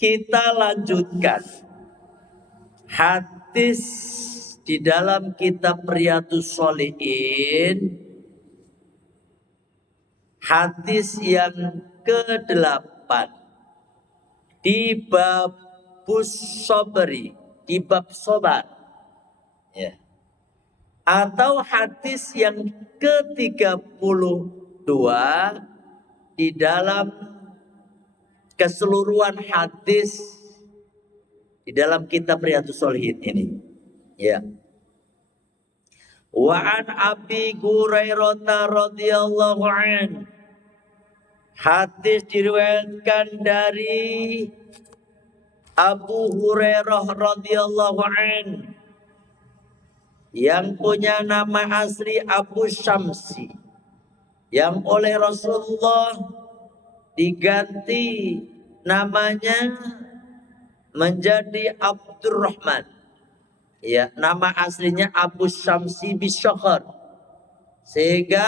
Kita lanjutkan hadis di dalam kitab Riyadhus Shalihin, hadis yang ke-8 di babus sobri, di bab sobar, ya. Atau hadis yang ke-32 di dalam keseluruhan hadis di dalam kitab Riyadhus Shalihin ini, ya. Wa an Abi Hurairah radhiyallahu an, hadis diriwayatkan dari Abu Hurairah radhiyallahu an yang punya nama asli Abu Syamsi, yang oleh Rasulullah diganti namanya menjadi Abdurrahman. Ya, nama aslinya Abu Syamsi Bisyakhar, sehingga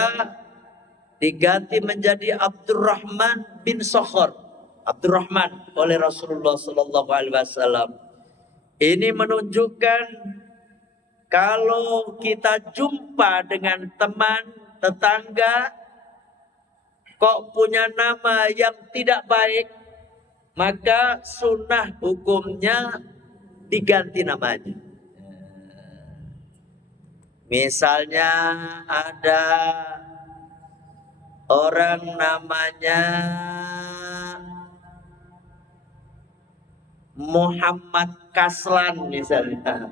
diganti menjadi Abdurrahman bin Sakhar. Abdurrahman oleh Rasulullah sallallahu alaihi wasallam. Ini menunjukkan kalau kita jumpa dengan teman, tetangga kok punya nama yang tidak baik, maka sunnah hukumnya diganti namanya. Misalnya ada orang namanya Muhammad Kaslan misalnya.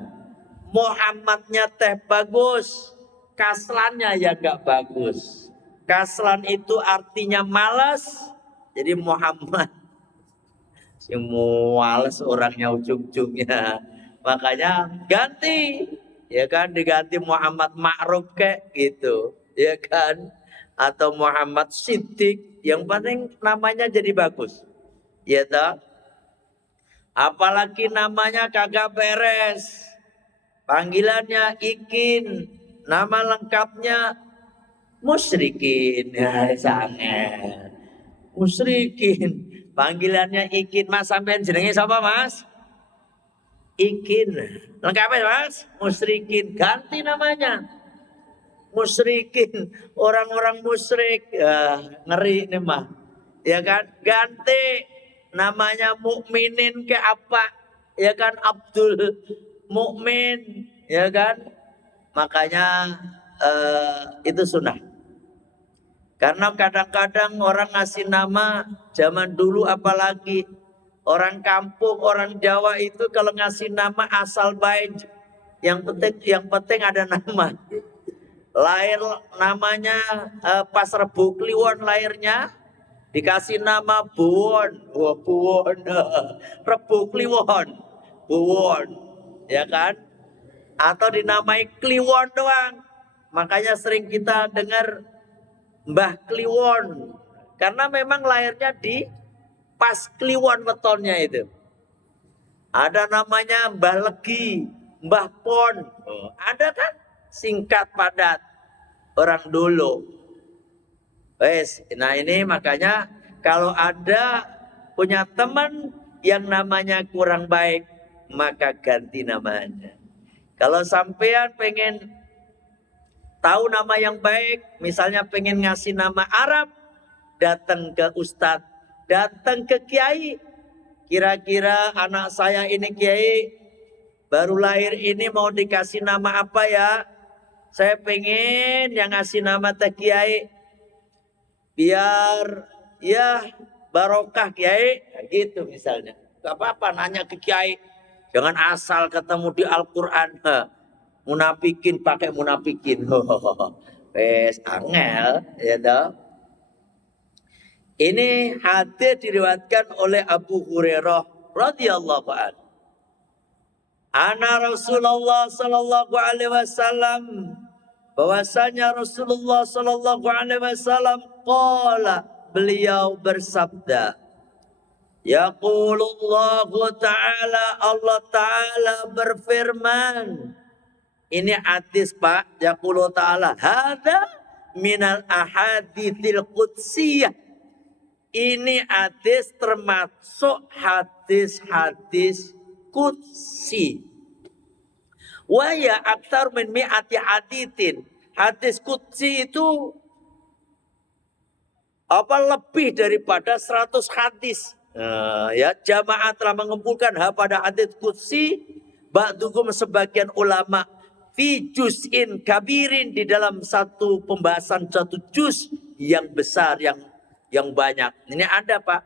Muhammadnya teh bagus, Kaslannya ya gak bagus. Kaslan itu artinya malas, jadi Muhammad yang malas orangnya ujung-ujungnya. Makanya ganti, ya kan, diganti Muhammad Ma'ruf kayak gitu, ya kan, atau Muhammad Siddiq, yang penting namanya jadi bagus, ya toh. Apalagi namanya kagak beres, panggilannya Ikin, nama lengkapnya Musyrikin, ya sangat Musyrikin, panggilannya Ikin. Mas sampean jenenge sapa Mas? Ikin, lengkapnya Mas Musyrikin, ganti namanya Musyrikin, orang-orang musyrik, ya, ngeri nih mah, ya kan, ganti namanya Mukminin ke apa, ya kan, Abdul Mukmin, ya kan. Makanya itu sunnah. Karena kadang-kadang orang ngasih nama zaman dulu, apalagi orang kampung, orang Jawa itu kalau ngasih nama asal baik, yang penting ada nama. Lahir namanya pas Rebo Kliwon lahirnya, dikasih nama Buwon, wah Buwon, Rebo Kliwon, Buwon, ya kan? Atau dinamai Kliwon doang. Makanya sering kita dengar Mbah Kliwon, karena memang lahirnya di pas Kliwon wetonnya itu. Ada namanya Mbah Legi, Mbah Pon, ada kan, singkat padat orang dulu. Wes, nah ini makanya kalau ada punya teman yang namanya kurang baik, maka ganti namanya. Kalau sampean pengen tahu nama yang baik, misalnya pengen ngasih nama Arab, datang ke ustadz, datang ke kiai. Kira-kira anak saya ini kiai, baru lahir ini mau dikasih nama apa ya? Saya pengen yang ngasih nama teh kiai, biar ya barokah kiai, gitu misalnya. Gak apa-apa nanya ke kiai, jangan asal ketemu di Al-Quran. Munafikin pakai munafikin. Wes angel, ya toh. Ini hadis diriwayatkan oleh Abu Hurairah radhiyallahu anhu. Ana Rasulullah sallallahu alaihi wasallam, bahwasanya Rasulullah sallallahu alaihi wasallam qala, beliau bersabda, yaqulullahu ta'ala, Allah ta'ala berfirman. Ini hadis Pak, yaqulu ta'ala, hada minal ahaditsil qudsiyah. Ini hadis termasuk hadis-hadis qudsi. Wa ya aktsar min mi'ati haditsin. Hadis qudsi itu lebih daripada 100 hadis. Ya, jamaah telah mengumpulkan pada hadis qudsi, ba'duhum sebagian ulama fi juz'in kabirin, di dalam satu pembahasan satu juz yang besar, yang banyak. Ini ada, Pak.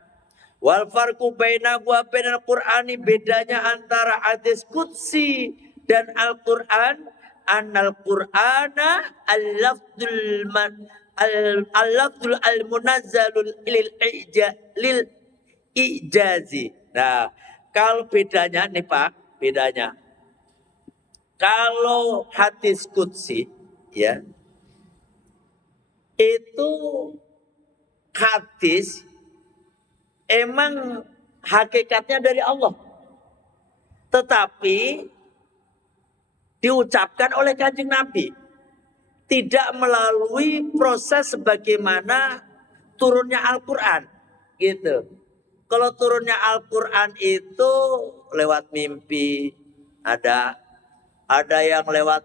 Wal farqu bainahu wa bainal Qur'ani, bedanya antara hadis qudsi dan Al-Qur'an, annal Qur'ana al-lafdul al-munazzalul lil ijazi. Nah, kalau bedanya nih Pak, bedanya. Kalau hadis qudsi ya, itu hadis emang hakikatnya dari Allah, tetapi diucapkan oleh Kanjeng Nabi, tidak melalui proses sebagaimana turunnya Al-Quran gitu. Kalau turunnya Al-Quran itu lewat mimpi, ada yang lewat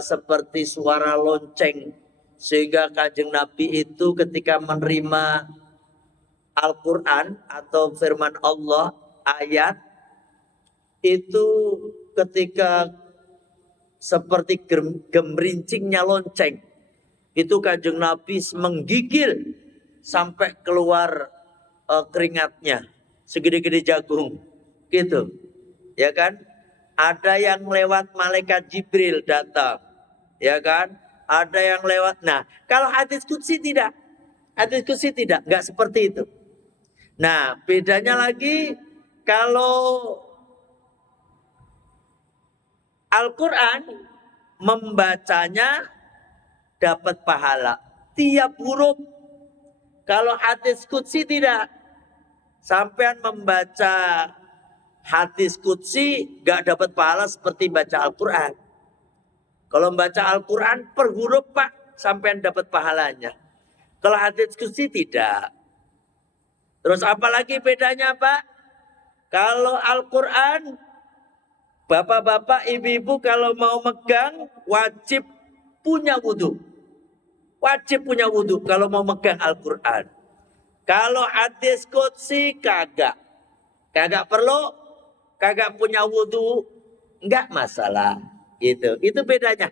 seperti suara lonceng, sehingga Kanjeng Nabi itu ketika menerima Al-Quran atau firman Allah, ayat itu ketika seperti gemerincingnya lonceng, itu Kanjeng Nabi menggigil sampai keluar keringatnya segede-gede jagung gitu, ya kan? Ada yang lewat malaikat Jibril datang, ya kan? Ada yang lewat. Nah, kalau hadis qudsi tidak, nggak seperti itu. Nah, bedanya lagi kalau Al-Quran membacanya dapat pahala tiap huruf. Kalau hadis qudsi tidak. Sampean membaca hadis qudsi gak dapat pahala seperti baca Al-Quran. Kalau membaca Al-Quran per huruf Pak, sampean dapat pahalanya. Kalau hadis qudsi tidak. Terus apalagi bedanya Pak? Kalau Al-Quran, bapak-bapak, ibu-ibu kalau mau megang wajib punya wudhu. Wajib punya wudhu kalau mau megang Al-Quran. Kalau hadis qudsi kagak perlu, kagak punya wudhu, enggak masalah. Gitu. Itu bedanya.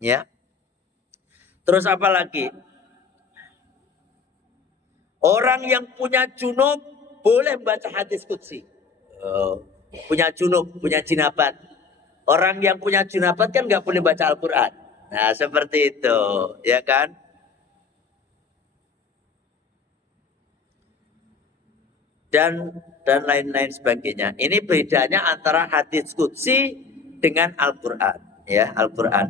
Ya. Terus apa lagi? Orang yang punya junub boleh baca hadis qudsi. Punya junub, punya jinabat. Orang yang punya junabat kan nggak boleh baca Al-Quran. Nah seperti itu, ya kan? Dan lain-lain sebagainya. Ini bedanya antara hadis qudsi dengan Al-Quran, ya, Al-Quran.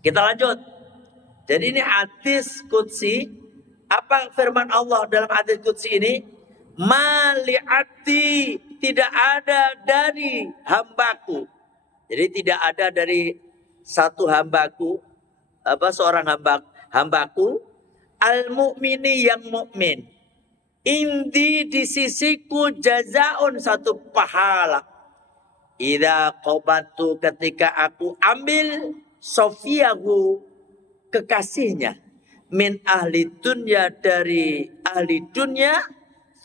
Kita lanjut. Jadi ini hadis qudsi. Apa firman Allah dalam hadis qudsi ini? Mali'ati, tidak ada dari hambaku. Jadi tidak ada dari satu hambaku, seorang hambaku al-mu'mini, yang mukmin. Indi, di sisiku, jazaun, satu pahala. Idza qabatu, ketika aku ambil sofiyahu, kekasihnya, min ahli dunya, dari ahli dunya,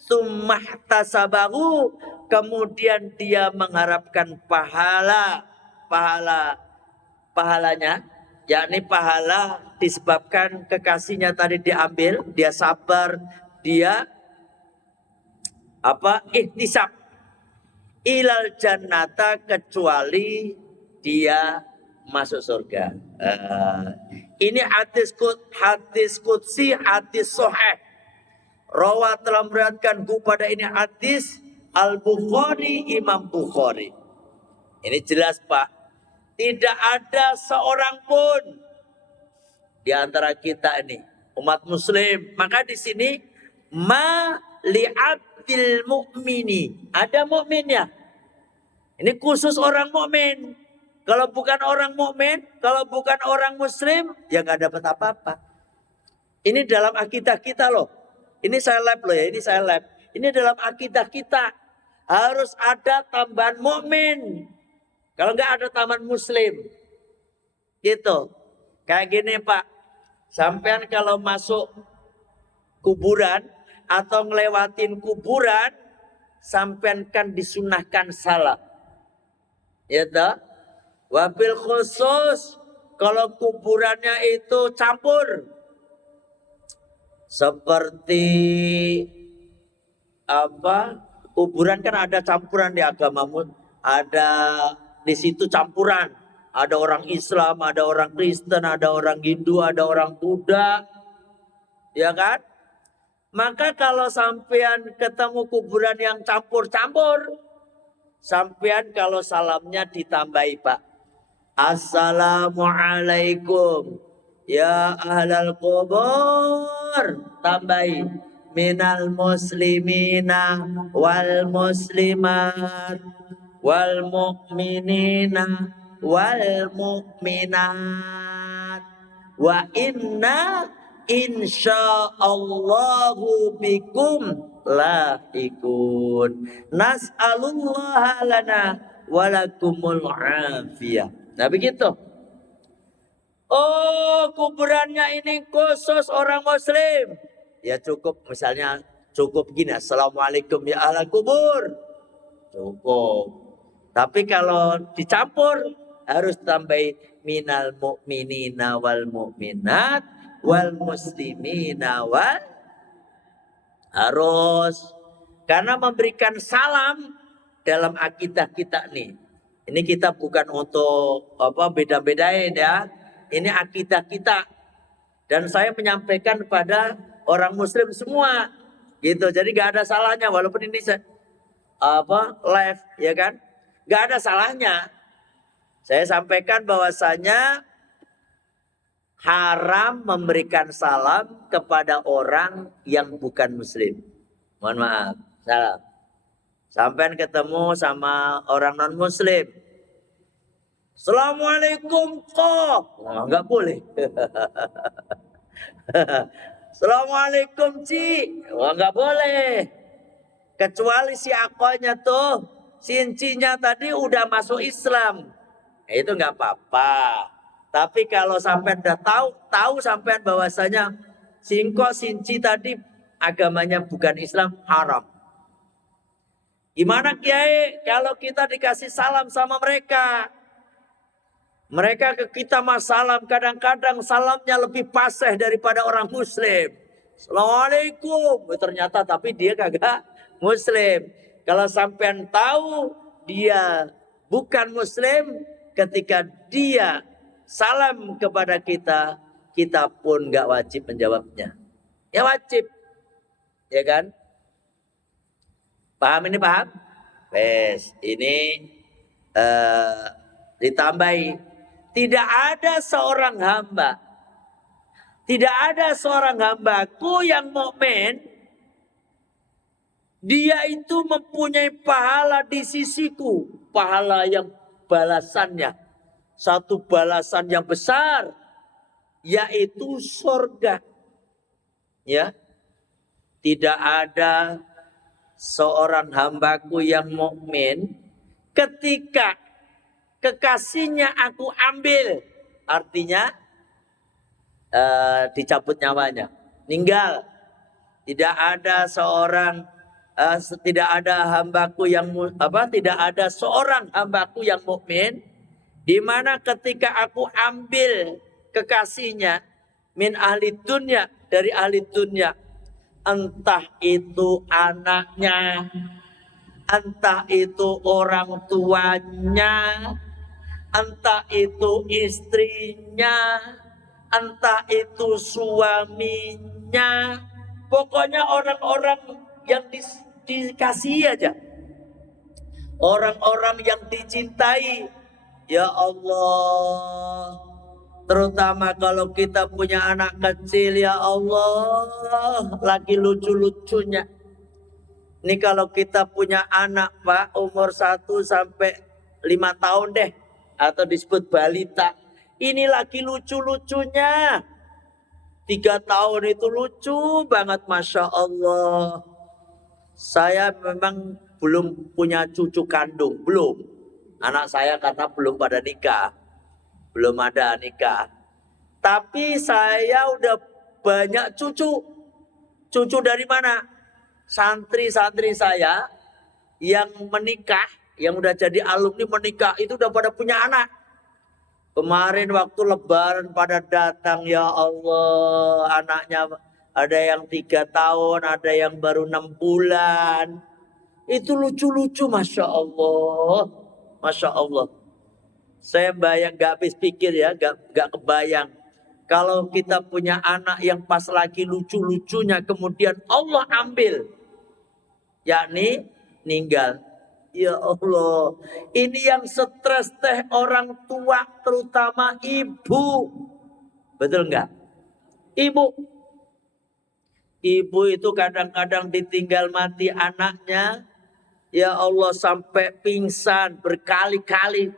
summahtasabahu, kemudian dia mengharapkan pahalanya, yakni pahala disebabkan kekasihnya tadi diambil, dia sabar, dia ihtisab, ilal jannata, kecuali dia masuk surga. Ini hadis qudsi, hadis sahih. Rawa telah meriwayatkan pada ini hadis Al-Bukhari, Imam Bukhari. Ini jelas Pak, tidak ada seorang pun di antara kita ini umat muslim. Maka di sini ma li'abdil mu'mini, ada mukminnya. Ini khusus orang mukmin. Kalau bukan orang mukmin, kalau bukan orang muslim, ya nggak dapat apa-apa. Ini dalam akidah kita loh. Ini seleb loh ya, ini seleb. Ini dalam akidah kita. Harus ada tambahan mukmin. Kalau nggak ada tambahan muslim. Gitu. Kayak gini Pak. Sampean kalau masuk kuburan atau ngelewatin kuburan, sampean kan disunahkan salam. Ya toh? Wabil khusus kalau kuburannya itu campur. Seperti apa? Kuburan kan ada campuran di agamamu. Ada di situ campuran. Ada orang Islam, ada orang Kristen, ada orang Hindu, ada orang Buddha. Ya kan? Maka kalau sampean ketemu kuburan yang campur-campur, sampean kalau salamnya ditambahi Pak. Assalamualaikum ya ahlal kubur, tambahi minal muslimina wal muslimat wal mu'minina wal mu'minat wa inna insyaallahu bikum laikun nas'alullaha lana walakumul afiyah. Nah begitu. Oh kuburannya ini khusus orang muslim. Ya cukup misalnya cukup gini. Assalamualaikum ya ahla kubur. Cukup. Tapi kalau dicampur harus tambahin minal mu'minina wal mu'minat wal muslimina wal, harus. Karena memberikan salam dalam akidah kita nih. Ini kita bukan untuk beda-bedain ya. Ini akidah kita. Dan saya menyampaikan kepada orang muslim semua. Gitu. Jadi gak ada salahnya walaupun ini live ya kan. Gak ada salahnya. Saya sampaikan bahwasanya haram memberikan salam kepada orang yang bukan muslim. Mohon maaf. Salam. Sampai ketemu sama orang non muslim. Assalamualaikum kok. Enggak boleh. Assalamualaikum Ci. Enggak boleh. Kecuali si akonya tuh, sincinya tadi udah masuk Islam. Itu enggak apa-apa. Tapi kalau sampai udah tahu sampean bahwasanya singko sinci tadi agamanya bukan Islam, haram. Gimana Kiai kalau kita dikasih salam sama mereka? Mereka ke kita mas salam, kadang-kadang salamnya lebih fasih daripada orang muslim. Assalamualaikum. Ternyata tapi dia kagak muslim. Kalau sampean tahu dia bukan muslim, ketika dia salam kepada kita, kita pun gak wajib menjawabnya. Ya wajib. Ya kan? Paham ini paham? Wes, ini ditambahi. Tidak ada seorang hamba. Tidak ada seorang hambaku yang mukmin. Dia itu mempunyai pahala di sisiku. Pahala yang balasannya. Satu balasan yang besar. Yaitu surga. Ya. Tidak ada seorang hambaku yang mukmin ketika kekasihnya aku ambil, artinya dicabut nyawanya, meninggal. Tidak ada seorang tidak ada hambaku yang tidak ada seorang hambaku yang mukmin di mana ketika aku ambil kekasihnya min ahli dunya, dari ahli dunya, entah itu anaknya, entah itu orang tuanya, entah itu istrinya, entah itu suaminya, pokoknya orang-orang yang dikasihi aja, orang-orang yang dicintai. Ya Allah, terutama kalau kita punya anak kecil, ya Allah, lagi lucu-lucunya. Ini kalau kita punya anak Pak, umur 1 sampai 5 tahun deh, atau disebut balita. Ini lagi lucu-lucunya. 3 tahun itu lucu banget, Masya Allah. Saya memang belum punya cucu kandung, belum. Anak saya karena belum pada nikah, belum ada nikah. Tapi saya udah banyak cucu. Cucu dari mana? Santri-santri saya yang menikah, yang udah jadi alumni menikah, itu udah pada punya anak. Kemarin waktu lebaran pada datang, ya Allah, anaknya ada yang 3 tahun, ada yang baru 6 bulan. Itu lucu-lucu, Masya Allah. Masya Allah. Saya bayang, gak habis pikir ya, gak kebayang. Kalau kita punya anak yang pas lagi lucu-lucunya, kemudian Allah ambil, yakni meninggal. Ya Allah, ini yang stres teh orang tua, terutama ibu. Betul nggak? Ibu. Ibu itu kadang-kadang ditinggal mati anaknya. Ya Allah, sampai pingsan berkali-kali.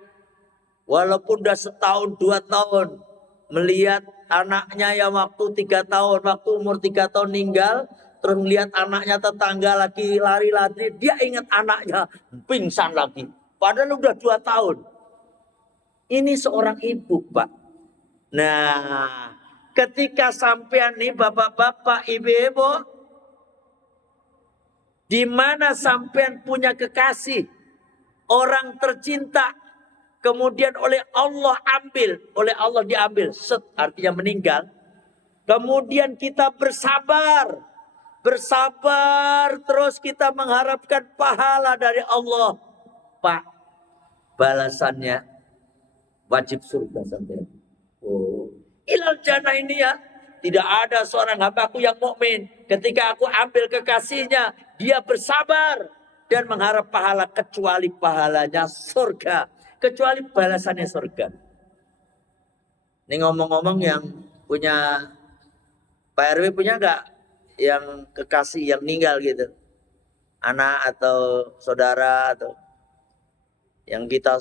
Walaupun udah setahun 2 tahun. Melihat anaknya yang waktu 3 tahun, waktu umur 3 tahun meninggal. Terus melihat anaknya tetangga lagi lari-lari, dia ingat anaknya, pingsan lagi. Padahal udah 2 tahun. Ini seorang ibu, Pak. Nah, ketika sampean nih bapak-bapak, ibu-ibu, di mana sampean punya kekasih, orang tercinta, kemudian oleh Allah ambil, oleh Allah diambil, artinya meninggal. Kemudian kita bersabar, bersabar terus kita mengharapkan pahala dari Allah. Pak, balasannya wajib surga sampai. Oh, ilal jannah ini ya. Tidak ada seorang hambaku yang mukmin ketika aku ambil kekasihnya, dia bersabar dan mengharap pahala kecuali pahalanya surga, kecuali balasannya surga. Ini ngomong-ngomong yang punya Pak RW punya nggak yang kekasih yang meninggal gitu? Anak atau saudara atau yang kita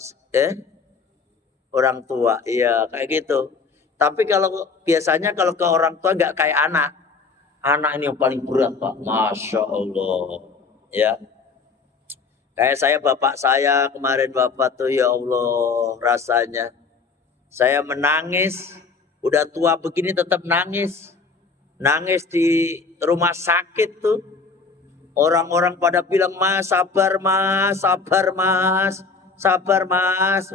orang tua, iya kayak gitu. Tapi kalau biasanya kalau ke orang tua nggak kayak anak. Anak ini yang paling berat, Pak. Masya Allah. Ya. Kayak saya, bapak saya kemarin wafat tuh, ya Allah rasanya. Saya menangis. Udah tua begini tetap nangis. Nangis di rumah sakit tuh. Orang-orang pada bilang, mas sabar mas, sabar mas, sabar mas.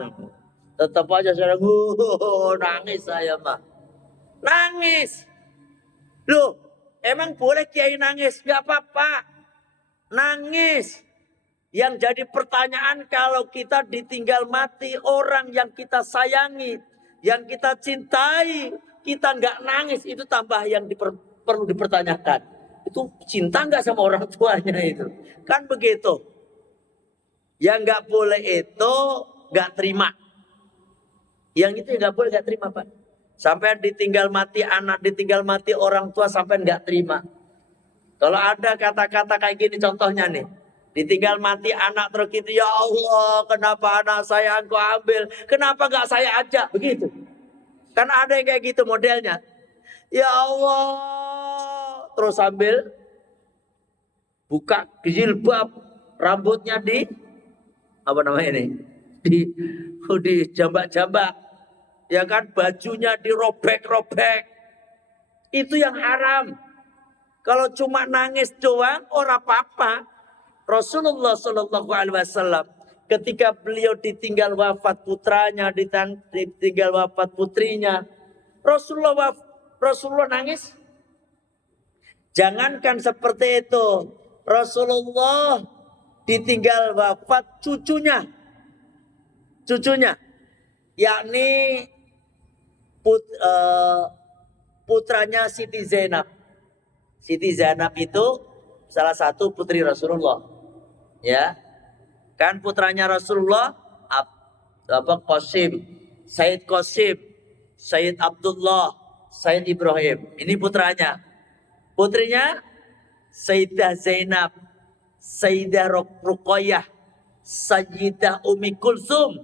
Tetap aja saya nangis saya mah. Nangis. Loh, emang boleh kiai nangis? Gak apa-apa. Nangis. Yang jadi pertanyaan kalau kita ditinggal mati orang yang kita sayangi, yang kita cintai, kita nggak nangis, itu tambah yang perlu dipertanyakan. Itu cinta nggak sama orang tuanya itu? Kan begitu. Yang nggak boleh itu nggak terima. Yang itu nggak boleh nggak terima, Pak. Sampai ditinggal mati anak, ditinggal mati orang tua, sampai nggak terima. Kalau ada kata-kata kayak gini contohnya nih. Ditinggal mati anak terus gitu, ya Allah kenapa anak saya engkau ambil, kenapa gak saya ajak, begitu. Kan ada yang kayak gitu modelnya. Ya Allah, terus sambil buka jilbab, rambutnya di apa namanya ini, di jambak-jambak, ya kan, bajunya dirobek-robek. Itu yang haram. Kalau cuma nangis doang ora apa-apa. Rasulullah Shallallahu Alaihi Wasallam ketika beliau ditinggal wafat putranya, ditinggal wafat putrinya, Rasulullah nangis. Jangankan seperti itu, Rasulullah ditinggal wafat cucunya, yakni putranya Siti Zainab. Siti Zainab itu salah satu putri Rasulullah. Ya, kan putranya Rasulullah Qasim, Sayyid Qasim, Sayyid Abdullah, Sayyid Ibrahim. Ini putranya. Putrinya Sayyidah Zainab, Sayyidah Ruqayyah, Sayyidah Umi Kulsum,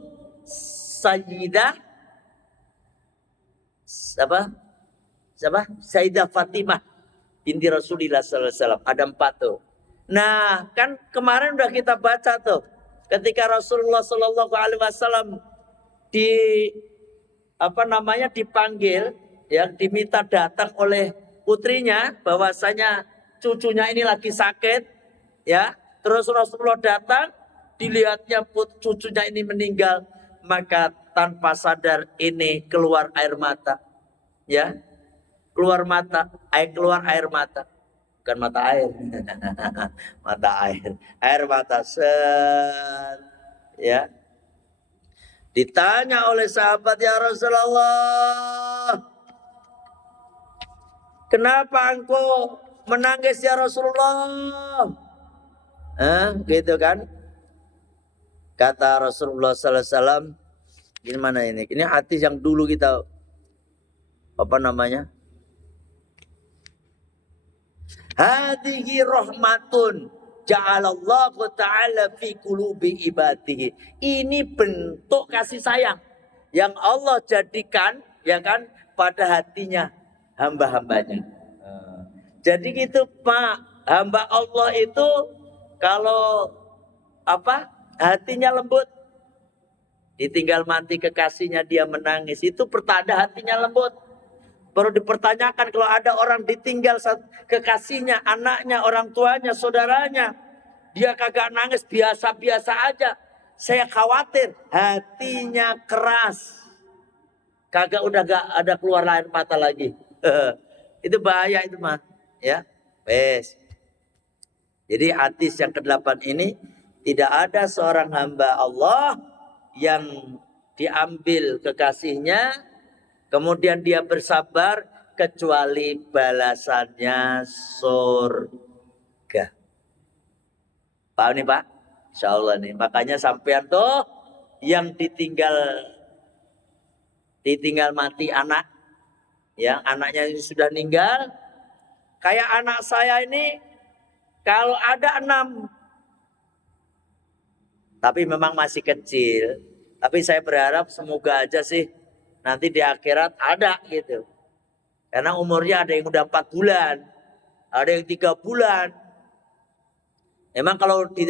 Sayyidah apa? siapa? Sayyidah Fatimah binti Rasulullah sallallahu alaihi wasallam. Ada 4 tuh. Nah, kan kemarin udah kita baca tuh. Ketika Rasulullah sallallahu alaihi wasallam dipanggil, ya, diminta datang oleh putrinya bahwasanya cucunya ini lagi sakit, ya. Terus Rasulullah datang, dilihatnya cucunya ini meninggal, maka tanpa sadar ini keluar air mata, ya. Keluar air mata. Bukan mata air. Mata air. Air mata, set. Ya. Ditanya oleh sahabat, ya Rasulullah, kenapa engkau menangis ya Rasulullah? Gitu kan? Kata Rasulullah sallallahu alaihi wasallam, gimana ini? Ini hadis yang dulu kita Hadihi rahmatun ja'alallahu ta'ala fi qulubi ibadihi. Ini bentuk kasih sayang yang Allah jadikan, ya kan, pada hatinya hamba-hambanya. Jadi gitu Pak, hamba Allah itu kalau hatinya lembut, ditinggal mati kekasihnya dia menangis, itu pertanda hatinya lembut. Baru dipertanyakan kalau ada orang ditinggal kekasihnya, anaknya, orang tuanya, saudaranya, dia kagak nangis, biasa-biasa aja. Saya khawatir hatinya keras, udah gak ada keluar air mata lagi. Itu bahaya itu mah, ya. Wes. Jadi hadis yang ke-8 ini, tidak ada seorang hamba Allah yang diambil kekasihnya kemudian dia bersabar kecuali balasannya surga. Paham nih Pak? Insya Allah nih. Makanya sampean tuh yang ditinggal mati anak, ya, anaknya ini sudah meninggal. Kayak anak saya ini kalau ada 6, tapi memang masih kecil. Tapi saya berharap semoga aja sih nanti di akhirat ada gitu. Karena umurnya ada yang udah 4 bulan, ada yang 3 bulan. Emang kalau di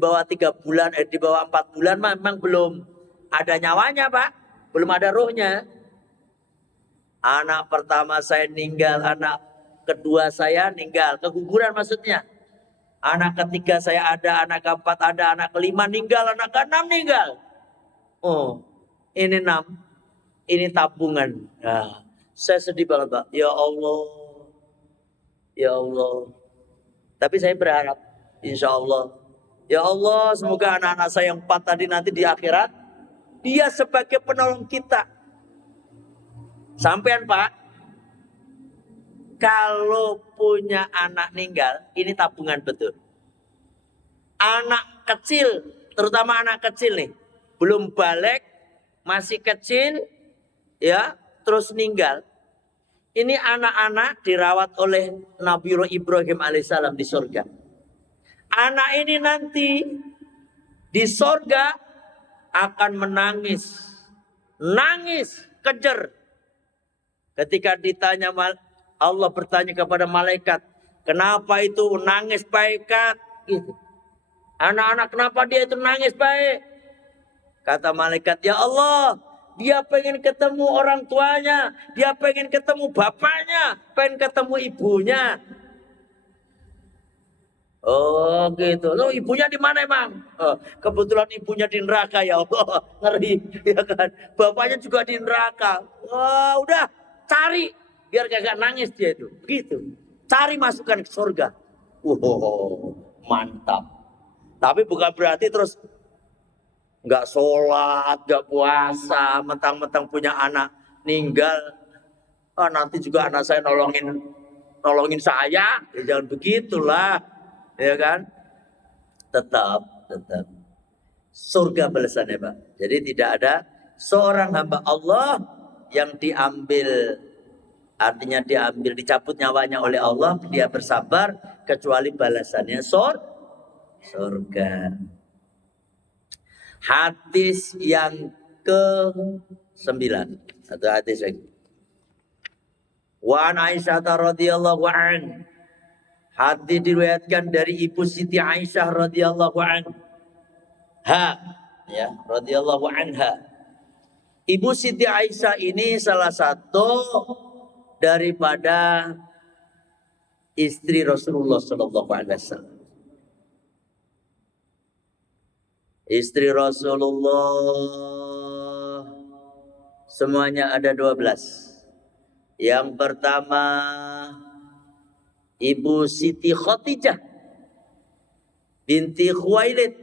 bawah 3 bulan, di bawah 4 bulan memang belum ada nyawanya Pak, belum ada ruhnya. Anak pertama saya meninggal, anak kedua saya meninggal, keguguran maksudnya. Anak ketiga saya ada, anak keempat ada, anak kelima meninggal, anak keenam meninggal. Oh, ini 6. Ini tabungan. Nah, saya sedih banget Pak. Ya Allah. Ya Allah. Tapi saya berharap, insya Allah. Ya Allah, semoga anak-anak saya yang 4 tadi nanti di akhirat, dia sebagai penolong kita. Sampean Pak, kalau punya anak meninggal, ini tabungan betul. Anak kecil, terutama anak kecil nih, belum balik, masih kecil, ya, terus meninggal. Ini anak-anak dirawat oleh Nabiullah Ibrahim alaihissalam di surga. Anak ini nanti di surga akan menangis, kejer. Ketika ditanya, Allah bertanya kepada malaikat, kenapa itu nangis baik? Gitu. Anak-anak kenapa dia itu nangis baik? Kata malaikat, ya Allah, dia pengen ketemu orang tuanya, dia pengen ketemu bapaknya, pengen ketemu ibunya. Oh gitu. Loh, ibunya di mana emang? Oh, kebetulan ibunya di neraka ya Allah. Ngeri, ya kan? Bapaknya juga di neraka. Wah, udah cari biar kagak nangis dia itu. Gitu. Cari masukkan ke surga. Wow, mantap. Tapi bukan berarti terus nggak sholat, nggak puasa, mentang-mentang punya anak meninggal, nanti juga anak saya nolongin saya, ya jangan begitulah, ya kan? Tetap surga balasannya Pak. Jadi tidak ada seorang hamba Allah yang dicabut nyawanya oleh Allah, dia bersabar kecuali balasannya surga. Hadis yang ke-9. Satu hadis lagi. Wa an Aisyah radhiyallahu an. Hadis diriwayatkan dari Ibu Siti Aisyah radhiyallahu anha, ya, radhiyallahu anha. Ibu Siti Aisyah ini salah satu daripada istri Rasulullah sallallahu alaihi wasallam. Istri Rasulullah semuanya ada 12. Yang pertama Ibu Siti Khadijah binti Khuwailid.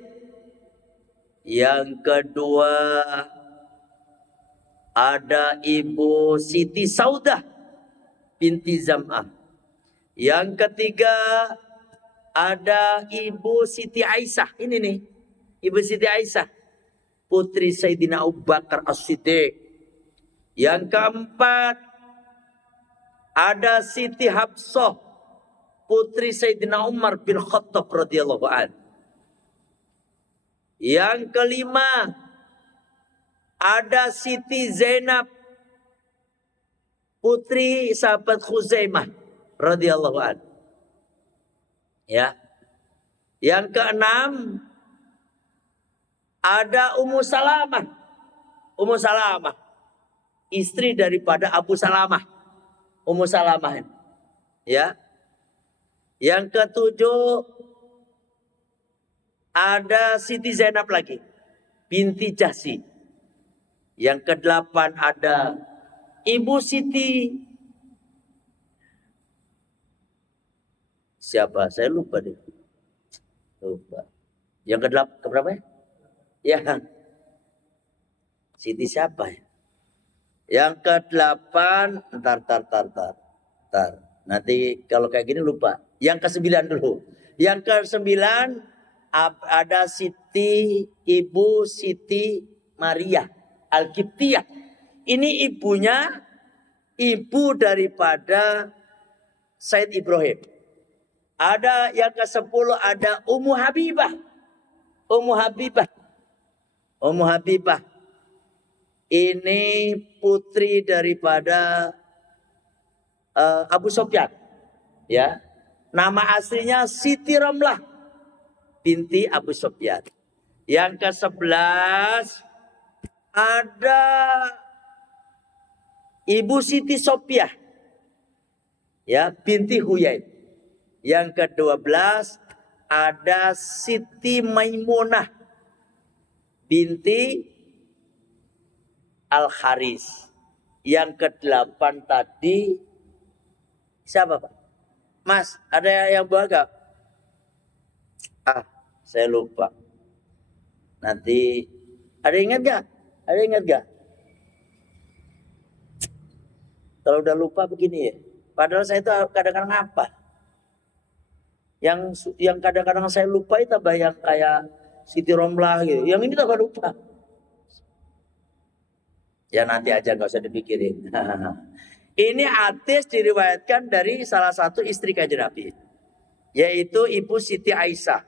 Yang kedua ada Ibu Siti Saudah binti Zam'ah. Yang ketiga ada Ibu Siti Aisyah. Ini nih, Ibu Siti Aisyah, putri Sayyidina Abu Bakar As-Siddiq. Yang keempat ada Siti Hafsah, putri Sayyidina Umar bin Khattab radhiyallahu an. Yang kelima ada Siti Zainab, putri sahabat Khuzaimah radhiyallahu an. Ya. Yang keenam ada Ummu Salamah. Ummu Salamah, istri daripada Abu Salamah. Ummu Salamah. Ya. Yang ketujuh ada Siti Zainab lagi, binti Jahsi. Yang kedelapan ada Ibu Siti, siapa? Saya lupa deh. Lupa. Yang kedelapan keberapa ya? Ya. Siti siapa ya? Yang kedelapan, ntar. Nanti kalau kayak gini lupa. Yang ke-9 dulu. Yang ke-9 ada Ibu Siti Maria Al-Qibtiyah. Ini ibunya, ibu daripada Said Ibrahim. Ada yang ke-10 ada Ummu Habibah. Ummu Habibah. Ini putri daripada Abu Sufyan. Ya. Nama aslinya Siti Ramlah binti Abu Sufyan. Yang ke-11 ada Ibu Siti Sopiah, ya, binti Huyai. Yang ke-12 ada Siti Maimunah binti Al-Haris. Yang ke-8 tadi siapa, Pak? Mas, ada yang bawa gak? Saya lupa. Nanti ada ingat gak? Ada ingat gak? Kalau udah lupa begini ya. Padahal saya itu kadang-kadang apa? Yang kadang-kadang saya lupa itu tambah yang kayak Siti Romlah gitu. Yang ini tambah lupa. Ya nanti aja, nggak usah dipikirin. Ini hadis diriwayatkan dari salah satu istri Kanjeng Nabi, yaitu Ibu Siti Aisyah,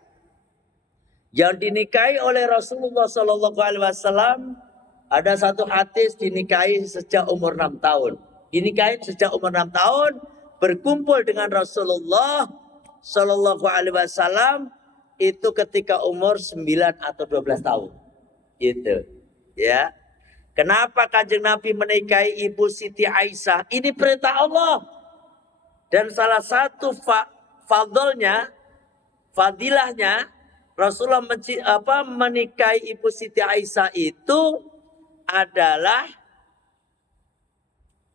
yang dinikahi oleh Rasulullah Shallallahu Alaihi Wasallam. Ada satu hadis dinikahi sejak umur 6 tahun. Dinikahi sejak umur 6 tahun, berkumpul dengan Rasulullah Shallallahu Alaihi Wasallam itu ketika umur 9 atau 12 tahun. Gitu. Ya. Kenapa Kanjeng Nabi menikahi Ibu Siti Aisyah? Ini perintah Allah. Dan salah satu fadilahnya Rasulullah menikahi Ibu Siti Aisyah itu adalah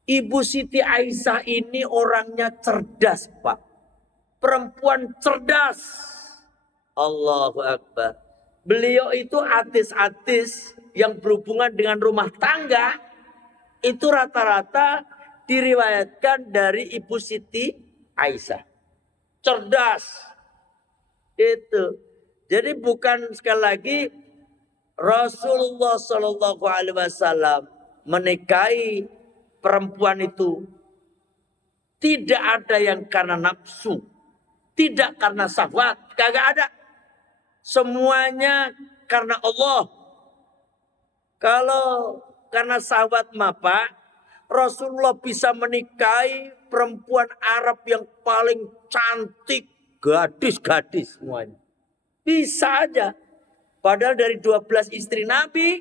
Ibu Siti Aisyah ini orangnya cerdas, Pak. Perempuan cerdas. Allahu Akbar. Beliau itu artis-artis yang berhubungan dengan rumah tangga itu rata-rata diriwayatkan dari Ibu Siti Aisyah. Cerdas. Itu. Jadi bukan sekali lagi Rasulullah Shallallahu Alaihi Wasallam menikahi perempuan itu tidak ada yang karena nafsu, tidak karena syahwat, kagak ada. Semuanya karena Allah. Kalau karena syahwat Pak, Rasulullah bisa menikahi perempuan Arab yang paling cantik, gadis-gadis semuanya. Bisa aja. Padahal dari 12 istri Nabi,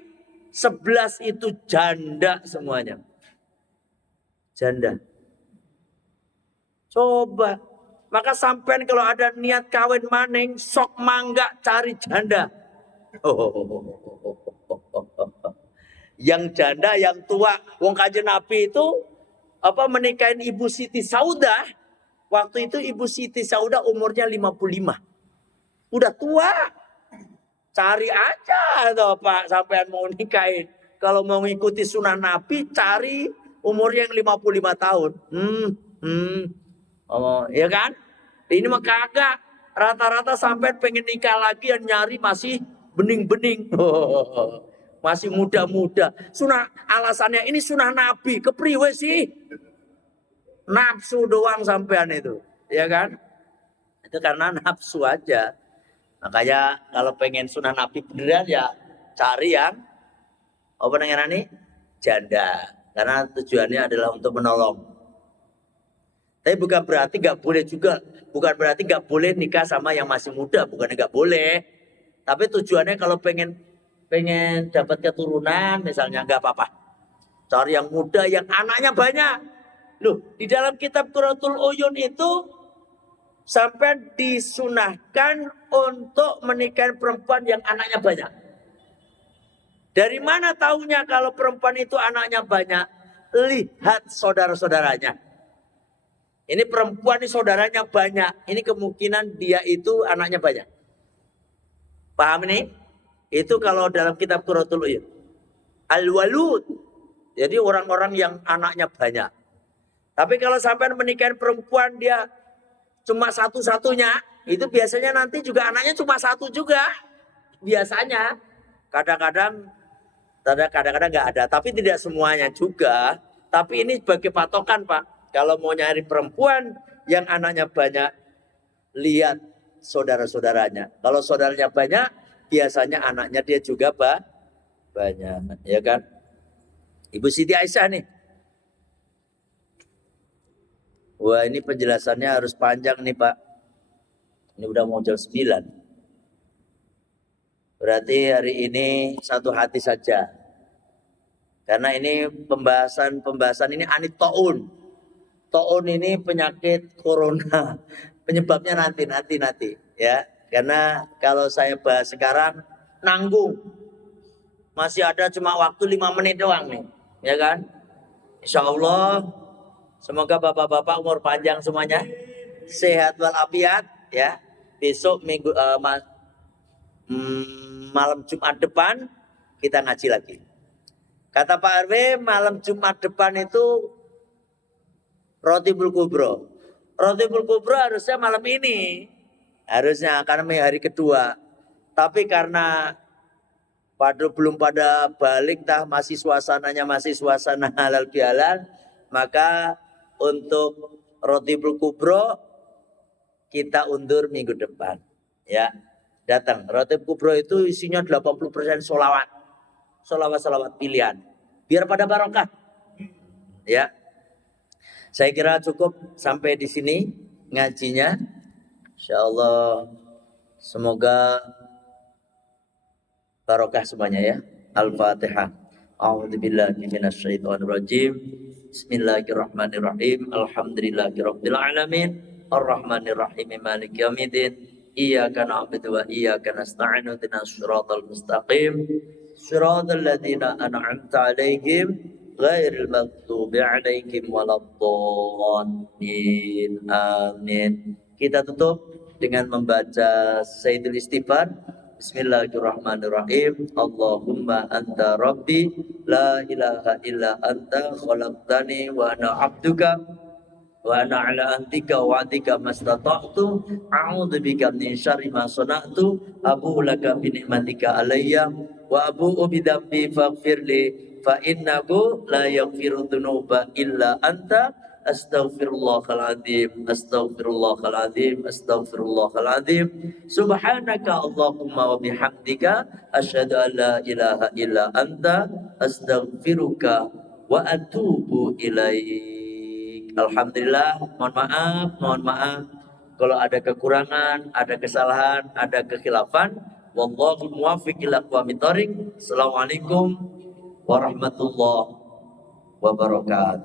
11 itu janda semuanya. Janda. Coba. Maka sampean kalau ada niat kawin maning, sok mangga cari janda. Yang janda, yang tua. Wong Kanjeng Nabi itu menikahin Ibu Siti Saudah. Waktu itu Ibu Siti Saudah umurnya 55. Udah tua. Cari aja toh Pak, sampean mau nikahin. Kalau mau ngikuti sunnah Nabi, cari umurnya yang 55 tahun. Ya kan? Ini mah kagak. Rata-rata sampean pengen nikah lagi yang nyari masih bening-bening. Masih muda-muda. Sunnah alasannya ini sunnah Nabi. Kepriwe sih? Nafsu doang sampean itu. Ya kan? Itu karena nafsu aja. Makanya kalau pengen sunnah Nabi beneran ya cari yang apa namanya nih? Janda. Karena tujuannya adalah untuk menolong. Tapi bukan berarti nggak boleh juga. Bukan berarti nggak boleh nikah sama yang masih muda. Bukan nggak boleh. Tapi tujuannya kalau pengen dapat keturunan misalnya nggak apa-apa. Cari yang muda yang anaknya banyak. Loh, di dalam kitab Qurratul Uyun itu sampai disunahkan untuk menikahi perempuan yang anaknya banyak. Dari mana taunya kalau perempuan itu anaknya banyak? Lihat saudara-saudaranya. Ini perempuan ini saudaranya banyak. Ini kemungkinan dia itu anaknya banyak. Paham ini? Itu kalau dalam kitab Qurratul Uyun. Al-walud. Jadi orang-orang yang anaknya banyak. Tapi kalau sampai menikahi perempuan dia cuma satu-satunya, itu biasanya nanti juga anaknya cuma satu juga. Biasanya. Kadang-kadang nggak ada. Tapi tidak semuanya juga. Tapi ini sebagai patokan Pak. Kalau mau nyari perempuan yang anaknya banyak, lihat saudara-saudaranya. Kalau saudaranya banyak, biasanya anaknya dia juga banyak. Ya kan? Ibu Siti Aisyah nih. Wah ini penjelasannya harus panjang nih Pak. Ini udah mau jam 9. Berarti hari ini satu hati saja. Karena ini pembahasan ini anit taun. Taun ini penyakit corona. Penyebabnya nanti ya. Karena kalau saya bahas sekarang nanggung. Masih ada cuma waktu 5 menit doang nih. Ya kan? Insya Allah semoga bapak-bapak umur panjang semuanya, sehat walafiat ya. Besok malam Jumat depan kita ngaji lagi. Kata Pak RW malam Jumat depan itu Rotibul Kubro. Rotibul Kubro harusnya malam ini. Harusnya karena hari kedua. Tapi karena belum pada balik masih suasananya masih suasana halal bihalal, maka untuk Rotibul Kubro kita undur minggu depan ya. Datang Rotibul Kubro itu isinya 80% sholawat pilihan biar pada barokah ya. Saya kira cukup sampai di sini ngajinya. Insyaallah semoga barokah semuanya ya. Al-Fatihah. A'udzubillahi minasyaitonirrajim. Bismillahirrahmanirrahim. Alhamdulillahirabbil alamin. Arrahmanirrahim. Maliki yaumiddin. Iyyaka na'budu wa iyyaka nasta'in. Ihdinas shiratal mustaqim. Shiratal ladzina an'amta 'alaihim ghairil maghdubi 'alaihim waladdallin. Amin. Kita tutup dengan membaca Sayyidul Istighfar. Bismillahirrahmanirrahim. Allahumma anta rabbi la ilaha illa anta khalaqtani wa ana abduka wa ana ala antika wa atika mastata'tu a'udzu bika min syarri ma sana'tu abu laka bi ni'matika alayya wa abu'u bi dzambi faghfirli fa innahu la yaghfiru dzunuba illa anta. Astaghfirullahaladzim. Subhanaka Allahumma wa bihamdika asyhadu an la ilaha illa anta astaghfiruka wa atubu ilaik. Alhamdulillah, mohon maaf kalau ada kekurangan, ada kesalahan, ada kekhilafan. Wallahu muwaffiq ila aqwamit thoriq. Assalamualaikum warahmatullahi wabarakatuh.